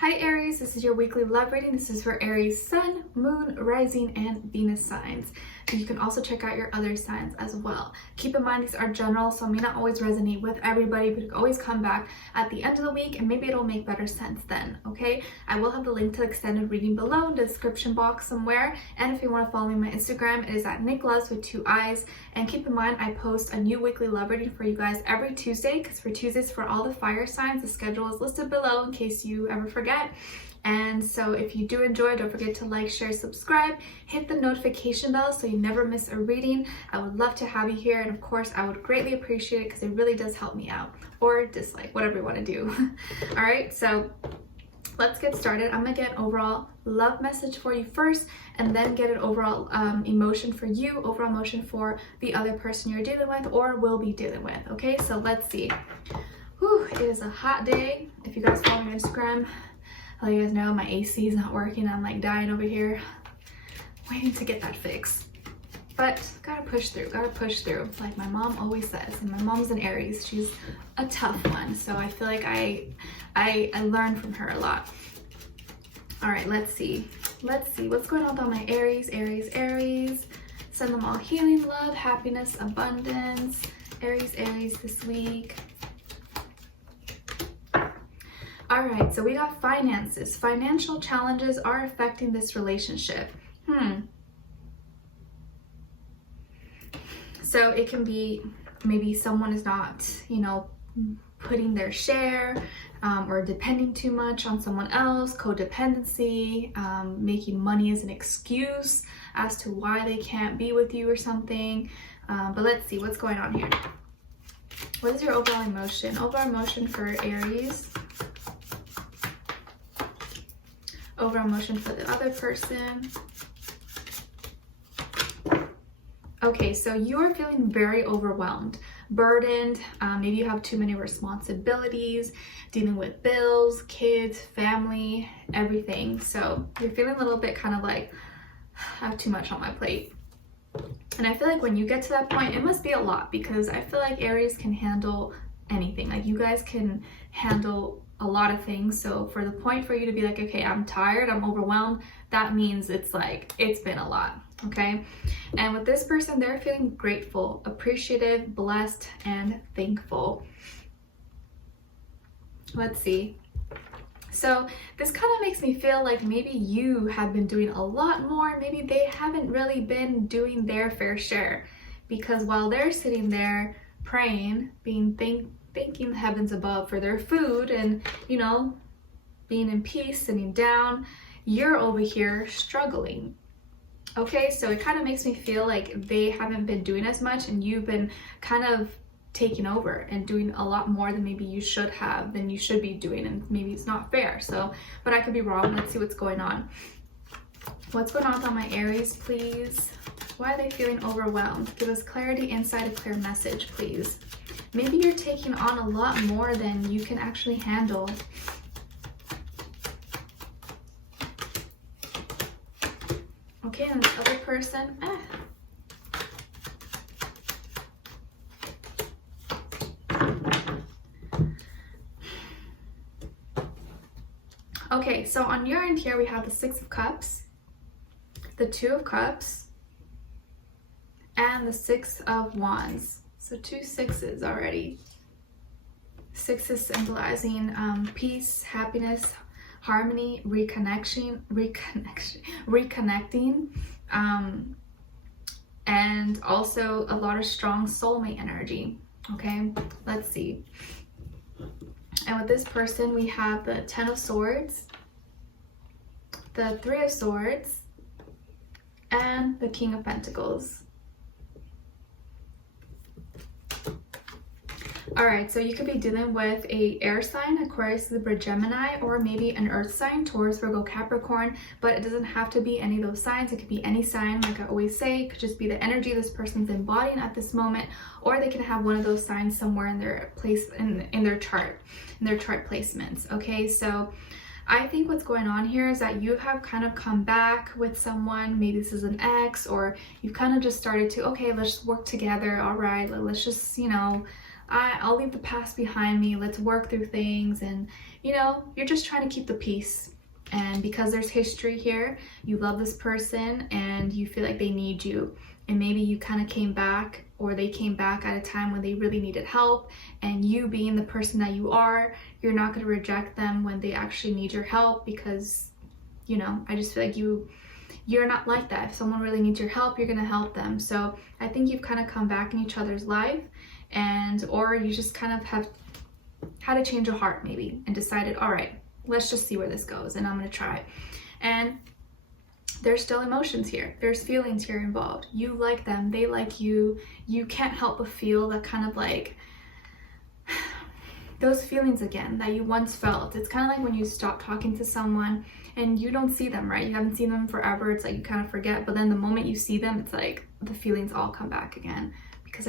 Hi Aries, this is your weekly love reading. This is for Aries Sun, Moon, Rising, and Venus signs. You can also check out your other signs as well. Keep in mind these are general, so it may not always resonate with everybody, but you can always come back at the end of the week and maybe it'll make better sense then, okay? I will have the link to the extended reading below in the description box somewhere, and if you want to follow me on my Instagram, it is at Nicloves with 2 eyes. And keep in mind I post a new weekly love reading for you guys every Tuesday, because for Tuesdays for all the fire signs, the schedule is listed below in case you ever forget. And so if you do enjoy, don't forget to like, share, subscribe, hit the notification bell so you never miss a reading. I would love to have you here, and of course I would greatly appreciate it because it really does help me out, or dislike, whatever you want to do. All right, so let's get started. I'm gonna get an overall love message for you first, and then get an overall emotion for you, overall emotion for the other person you're dealing with or will be dealing with. Okay, so let's see. Whew, it is a hot day. If you guys follow me on Instagram, I'll let you guys know my AC is not working. I'm like dying over here, waiting to get that fixed. But gotta push through, like my mom always says. And my mom's an Aries. She's a tough one, so I feel like I learn from her a lot. All right, let's see what's going on with all my Aries. Send them all healing, love, happiness, abundance. Aries this week. All right, so we got finances. Financial challenges are affecting this relationship. So it can be maybe someone is not, putting their share or depending too much on someone else, codependency, making money as an excuse as to why they can't be with you or something. But let's see what's going on here. What is your overall emotion? Overall emotion for Aries. Overall emotion for the other person. Okay, so you are feeling very overwhelmed, burdened. Maybe you have too many responsibilities, dealing with bills, kids, family, everything. So you're feeling a little bit kind of like, I have too much on my plate. And I feel like when you get to that point, it must be a lot, because I feel like Aries can handle anything. Like you guys can handle a lot of things. So for the point for you to be like, okay, I'm tired, I'm overwhelmed, that means it's like, it's been a lot. Okay, and with this person, they're feeling grateful, appreciative, blessed, and thankful. Let's see. So this kind of makes me feel like maybe you have been doing a lot more. Maybe they haven't really been doing their fair share, because while they're sitting there praying, thanking the heavens above for their food and, being in peace, sitting down, you're over here struggling. Okay, so it kind of makes me feel like they haven't been doing as much, and you've been kind of taking over and doing a lot more than maybe you should have, than you should be doing, and maybe it's not fair. So, but I could be wrong. Let's see what's going on. What's going on with all my Aries, please? Why are they feeling overwhelmed? Give us clarity, insight, a clear message, please. Maybe you're taking on a lot more than you can actually handle. Okay, and this other person, Okay, so on your end here, we have the 6 of Cups, the 2 of Cups, and the 6 of Wands. So 2 6s already. 6 symbolizing peace, happiness, harmony, reconnecting, and also a lot of strong soulmate energy. Okay, let's see. And with this person, we have the 10 of Swords, the 3 of Swords, and the King of Pentacles. All right, so you could be dealing with a air sign, Aquarius, Libra, Gemini, or maybe an earth sign, Taurus, Virgo, Capricorn, but it doesn't have to be any of those signs. It could be any sign, like I always say. It could just be the energy this person's embodying at this moment, or they can have one of those signs somewhere in their place, in their chart placements. Okay, so I think what's going on here is that you have kind of come back with someone. Maybe this is an ex, or you've kind of just started to, okay, let's work together. All right, let's just, I'll leave the past behind me, let's work through things. And you know, you're just trying to keep the peace. And because there's history here, you love this person and you feel like they need you. And maybe you kind of came back, or they came back at a time when they really needed help. And you being the person that you are, you're not going to reject them when they actually need your help, because, you know, I just feel like you're not like that. If someone really needs your help, you're going to help them. So I think you've kind of come back in each other's life, or you just kind of have had a change of heart maybe and decided, all right, let's just see where this goes and I'm going to try. And there's still emotions here. There's feelings here involved. You like them, they like you. You can't help but feel that kind of like those feelings again that you once felt. It's kind of like when you stop talking to someone and you don't see them, right? You haven't seen them forever. It's like you kind of forget, but then the moment you see them, it's like the feelings all come back again because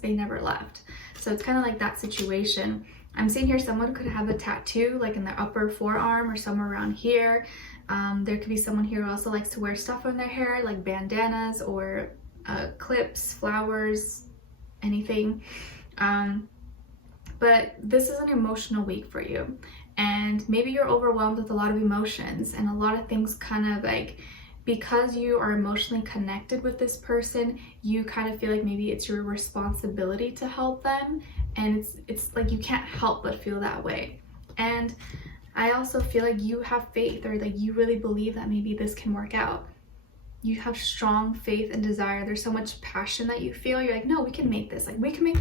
they never left. So it's kind of like that situation. I'm seeing here someone could have a tattoo like in their upper forearm or somewhere around here. There could be someone here who also likes to wear stuff on their hair, like bandanas or clips, flowers, anything. But this is an emotional week for you. And maybe you're overwhelmed with a lot of emotions and a lot of things kind of like, because you are emotionally connected with this person, you kind of feel like maybe it's your responsibility to help them. And it's like you can't help but feel that way. And I also feel like you have faith, or like you really believe that maybe this can work out. You have strong faith and desire. There's so much passion that you feel. You're like, no, we can make this. Like we can make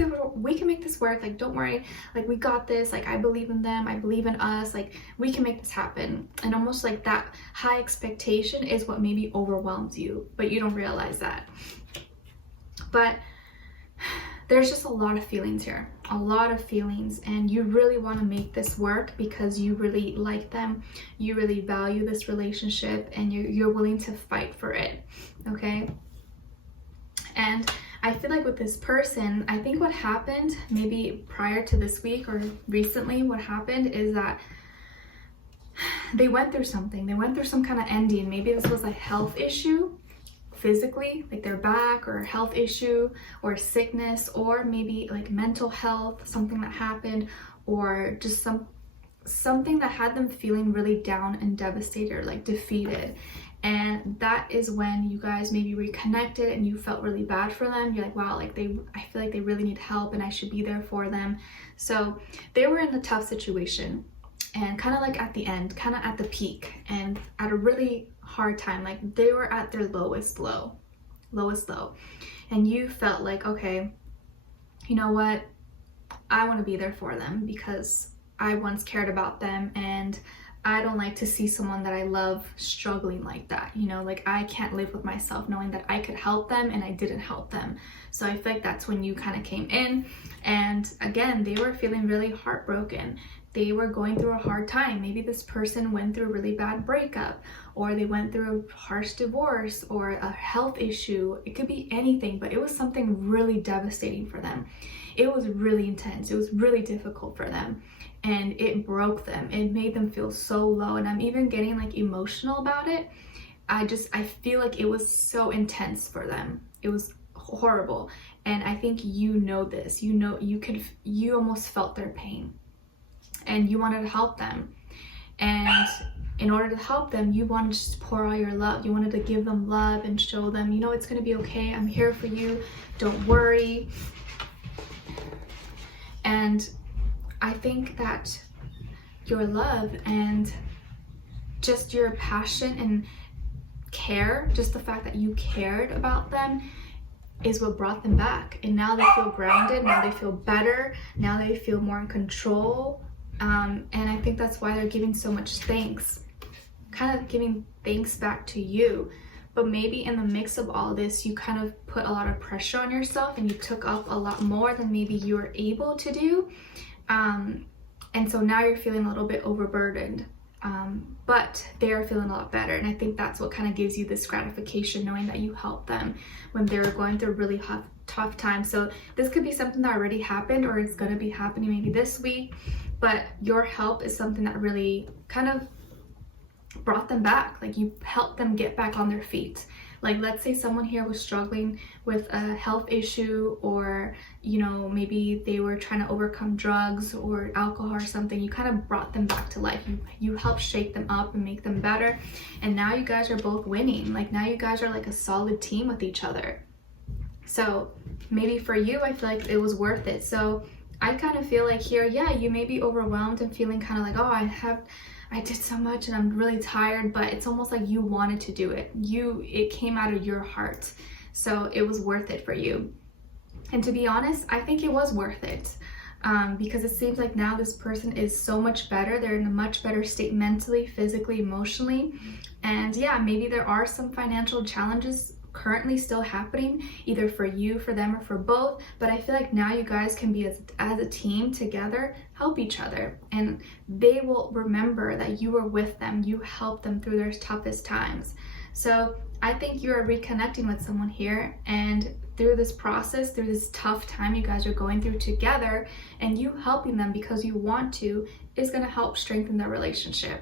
this work. Like don't worry. Like we got this. Like I believe in them. I believe in us. Like we can make this happen. And almost like that high expectation is what maybe overwhelms you, but you don't realize that. But there's just a lot of feelings here, a lot of feelings, and you really want to make this work because you really like them, you really value this relationship, and you're willing to fight for it, okay? And I feel like with this person, I think what happened maybe prior to this week or recently, what happened is that they went through something. They went through some kind of ending. Maybe this was a health issue, physically, like their back, or a health issue or sickness, or maybe like mental health, something that happened, or just something that had them feeling really down and devastated, or like defeated. And that is when you guys maybe reconnected and you felt really bad for them. You're like, wow, like I feel like they really need help and I should be there for them. So they were in a tough situation, and kind of like at the end, kind of at the peak, and at a really hard time. Like they were at their lowest low, and you felt like, okay, you know what, I want to be there for them because I once cared about them, and I don't like to see someone that I love struggling like that. You know, like I can't live with myself knowing that I could help them and I didn't help them. So I feel like that's when you kind of came in, and again, they were feeling really heartbroken. They were going through a hard time. Maybe this person went through a really bad breakup, or they went through a harsh divorce, or a health issue. It could be anything, but it was something really devastating for them. It was really intense. It was really difficult for them, and it broke them. It made them feel so low, and I'm even getting like emotional about it. I feel like it was so intense for them. It was horrible. And I think you know this. You know, you almost felt their pain, and you wanted to help them. And in order to help them, you wanted to just pour all your love. You wanted to give them love and show them, you know, it's going to be okay. I'm here for you. Don't worry. And I think that your love and just your passion and care, just the fact that you cared about them, is what brought them back. And now they feel grounded. Now they feel better. Now they feel more in control. And I think that's why they're giving so much thanks, kind of giving thanks back to you. But maybe in the mix of all this, you kind of put a lot of pressure on yourself, and you took up a lot more than maybe you were able to do. And so now you're feeling a little bit overburdened, but they are feeling a lot better. And I think that's what kind of gives you this gratification, knowing that you helped them when they were going through a really tough time. So this could be something that already happened, or it's going to be happening maybe this week. But your help is something that really kind of brought them back. Like you helped them get back on their feet. Like, let's say someone here was struggling with a health issue, or, you know, maybe they were trying to overcome drugs or alcohol or something. You kind of brought them back to life. You helped shake them up and make them better. And now you guys are both winning. Like, now you guys are like a solid team with each other. So maybe for you, I feel like it was worth it. So I kind of feel like here, yeah, you may be overwhelmed and feeling kind of like, oh, I did so much and I'm really tired, but it's almost like you wanted to do it. It came out of your heart. So it was worth it for you. And to be honest, I think it was worth it. Because it seems like now this person is so much better. They're in a much better state mentally, physically, emotionally. And yeah, maybe there are some financial challenges currently still happening, either for you, for them, or for both. But I feel like now you guys can be as a team together, help each other. And they will remember that you were with them. You helped them through their toughest times. So I think you are reconnecting with someone here, and through this process, through this tough time you guys are going through together, and you helping them because you want to, is going to help strengthen their relationship.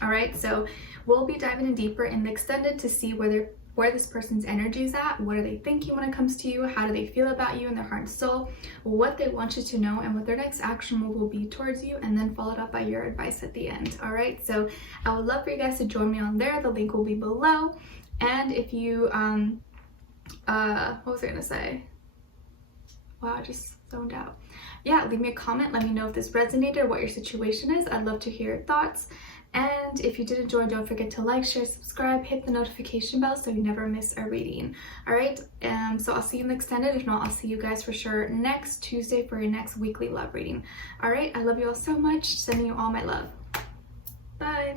All right, so we'll be diving in deeper in the extended to see where this person's energy is at, what are they thinking when it comes to you, how do they feel about you in their heart and soul, what they want you to know, and what their next action move will be towards you, and then followed up by your advice at the end. All right, so I would love for you guys to join me on there. The link will be below. And if you what was I gonna say? Wow, I just zoned out. Yeah, leave me a comment, let me know if this resonated or what your situation is. I'd love to hear your thoughts. And if you did enjoy, don't forget to like, share, subscribe, hit the notification bell so you never miss a reading. All right, so I'll see you in the extended. If not, I'll see you guys for sure next Tuesday for your next weekly love reading. All right, I love you all so much. Sending you all my love. Bye.